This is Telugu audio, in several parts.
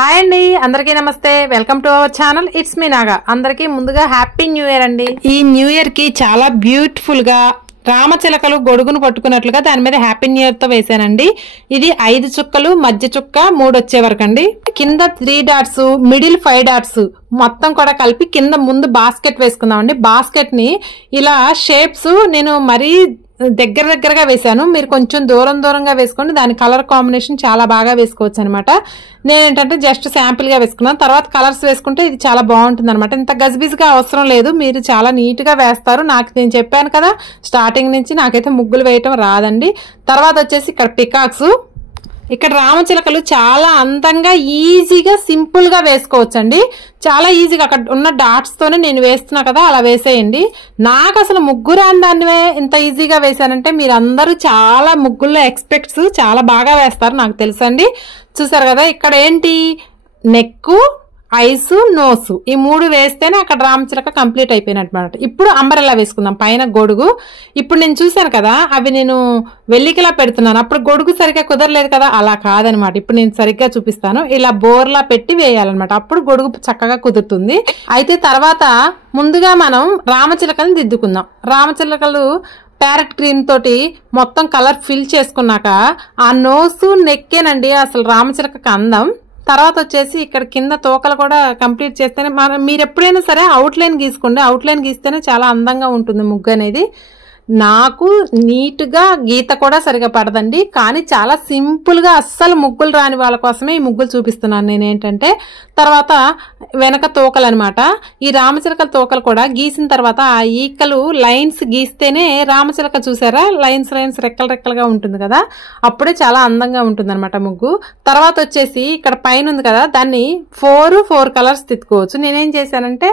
హాయ్ అండి, అందరికీ నమస్తే. Welcome to our channel. It's me Naga. అందరికీ ముందుగా హ్యాపీ న్యూ ఇయర్ అండి. ఈ న్యూ ఇయర్ కి చాలా బ్యూటిఫుల్ గా రామచిలకలు గొడుగును పట్టుకున్నట్లుగా దాని మీద హ్యాపీ న్యూ ఇయర్ తో వేసానండి. ఇది 5 చుక్కలు, మధ్య చుక్క 3 వచ్చే వరకు అండి. కింద 3 డాట్స్, మిడిల్ 5 డాట్స్ మొత్తం కూడా కలిపి కింద ముందు బాస్కెట్ వేసుకుందామండి. బాస్కెట్ ని ఇలా షేప్స్ నేను మరీ దగ్గరగా వేసాను. మీరు కొంచెం దూరంగా వేసుకోండి. దాని కలర్ కాంబినేషన్ చాలా బాగా వేసుకోవచ్చు అనమాట. నేనేంటంటే జస్ట్ శాంపుల్ గా వేసుకున్నాను. తర్వాత కలర్స్ వేసుకుంటే ఇది చాలా బాగుంటుంది అనమాట. ఇంత గజిబిజిగా అవసరం లేదు. మీరు చాలా నీట్ గా వేస్తారు. నేను చెప్పాను కదా స్టార్టింగ్ నుంచి నాకైతే ముగ్గులు వేయటం రాదండి. తర్వాత వచ్చేసి ఇక్కడ పికాక్స్, ఇక్కడ రామచిలకలు చాలా అందంగా ఈజీగా సింపుల్ గా వేసుకోవచ్చండి. చాలా ఈజీగా అక్కడ ఉన్న డాట్స్ తోనే నేను వేస్తున్నా కదా, అలా వేసేయండి. నాకు అసలు ముగ్గు రాని దాన్నే ఇంత ఈజీగా వేసానంటే మీరు అందరూ చాలా ముగ్గుల్లో ఎక్స్పెక్ట్స్ చాలా బాగా వేస్తారు, నాకు తెలుసండి. చూసారు కదా, ఇక్కడ ఏంటి నెక్, ఐస్, నోస్ ఈ 3 వేస్తేనే అక్కడ రామచిలక కంప్లీట్ అయిపోయినట్టు అనమాట. ఇప్పుడు అంబరెల్లా వేసుకుందాం. పైన గొడుగు. ఇప్పుడు నేను చూశాను కదా, అవి నేను వెల్లికిలా పెడుతున్నాను. అప్పుడు గొడుగు సరిగ్గా కుదరలేదు కదా, అలా కాదనమాట. ఇప్పుడు నేను సరిగ్గా చూపిస్తాను. ఇలా బోర్లా పెట్టి వేయాలన్నమాట. అప్పుడు గొడుగు చక్కగా కుదురుతుంది. అయితే తర్వాత ముందుగా మనం రామచిలకల్ని దిద్దుకుందాం. రామచిలకలు ప్యారెట్ గ్రీన్ తోటి మొత్తం కలర్ ఫిల్ చేసుకున్నాక ఆ నోసు నెక్కేనండి అసలు రామచిలకకు అందం. తర్వాత వచ్చేసి ఇక్కడ కింద తోకలు కూడా కంప్లీట్ చేస్తేనే మీరు ఎప్పుడైనా సరే అవుట్లైన్ గీసుకోండి. అవుట్లైన్ గీస్తేనే చాలా అందంగా ఉంటుంది ముగ్గు అనేది. నాకు నీట్ గా గీత కూడా సరిగా పడదండి, కానీ చాలా సింపుల్ గా అస్సలు ముగ్గులు రాని వాళ్ళ కోసమే ఈ ముగ్గులు చూపిస్తున్నాను నేను. ఏంటంటే తర్వాత వెనక తోకలు అనమాట. ఈ రామచిలకల తోకలు కూడా గీసిన తర్వాత ఆ ఈకలు లైన్స్ గీస్తేనే రామచిలక చూసారా లైన్స్ రెక్కలుగా ఉంటుంది కదా, అప్పుడే చాలా అందంగా ఉంటుంది అనమాట ముగ్గు. తర్వాత వచ్చేసి ఇక్కడ పైన ఉంది కదా, దాన్ని 4 కలర్స్ తిప్పుకోవచ్చు. నేనేం చేశానంటే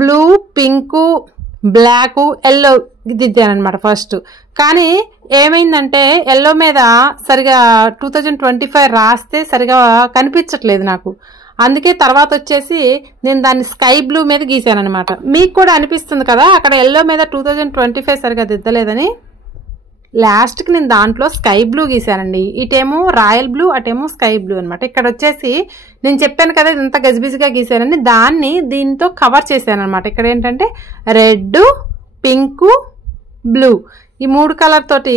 బ్లూ, పింక్, బ్లాక్, ఎల్లో దిద్దానమాట ఫస్ట్. కానీ ఏమైందంటే ఎల్లో మీద సరిగా 2025 రాస్తే సరిగా కనిపించట్లేదు నాకు. అందుకే తర్వాత వచ్చేసి నేను దాన్ని స్కై బ్లూ మీద గీసానమాట. మీకు కూడా అనిపిస్తుంది కదా అక్కడ ఎల్లో మీద 2025 సరిగా దిద్దలేదని. లాస్ట్ కి నేను దాంట్లో స్కై బ్లూ గీసానండి. ఇటేమో రాయల్ బ్లూ, అటేమో స్కై బ్లూ అనమాట. ఇక్కడ వచ్చేసి నేను చెప్పాను కదా ఇంత గజిబిజిగా గీసానని, దాన్ని దీంతో కవర్ చేశాను అనమాట. ఇక్కడ ఏంటంటే రెడ్, పింక్, బ్లూ ఈ 3 కలర్ తోటి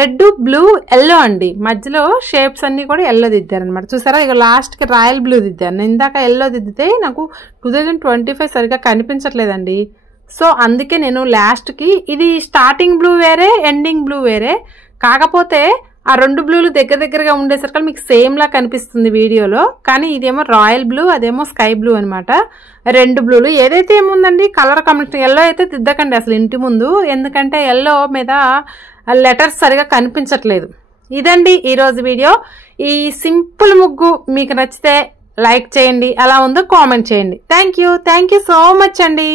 రెడ్, బ్లూ, ఎల్లో అండి. మధ్యలో షేప్స్ అన్ని కూడా ఎల్లో దిద్దాను అనమాట. చూసారా, ఇక లాస్ట్ కి రాయల్ బ్లూ దిద్దాను. ఇందాక ఎల్లో దిద్దితే నాకు 2025 సరిగా కనిపించట్లేదండి. సో అందుకే నేను లాస్ట్ కి ఇది స్టార్టింగ్ బ్లూ వేరే, ఎండింగ్ బ్లూ వేరే. కాకపోతే ఆ 2 బ్లూలు దగ్గరగా ఉండేసరికి మీకు సేమ్ లా కనిపిస్తుంది వీడియోలో. కానీ ఇదేమో రాయల్ బ్లూ, అదేమో స్కై బ్లూ అనమాట. 2 బ్లూలు ఏదైతే ఏముందండి కలర్ కాంబినేషన్. ఎల్లో అయితే దిద్దకండి అసలు ఇంటి ముందు, ఎందుకంటే ఎల్లో మీద లెటర్స్ సరిగా కనిపించట్లేదు. ఇదండి ఈరోజు వీడియో. ఈ సింపుల్ ముగ్గు మీకు నచ్చితే లైక్ చేయండి, అలా ఉందో కామెంట్ చేయండి. థ్యాంక్ యూ సో మచ్ అండి.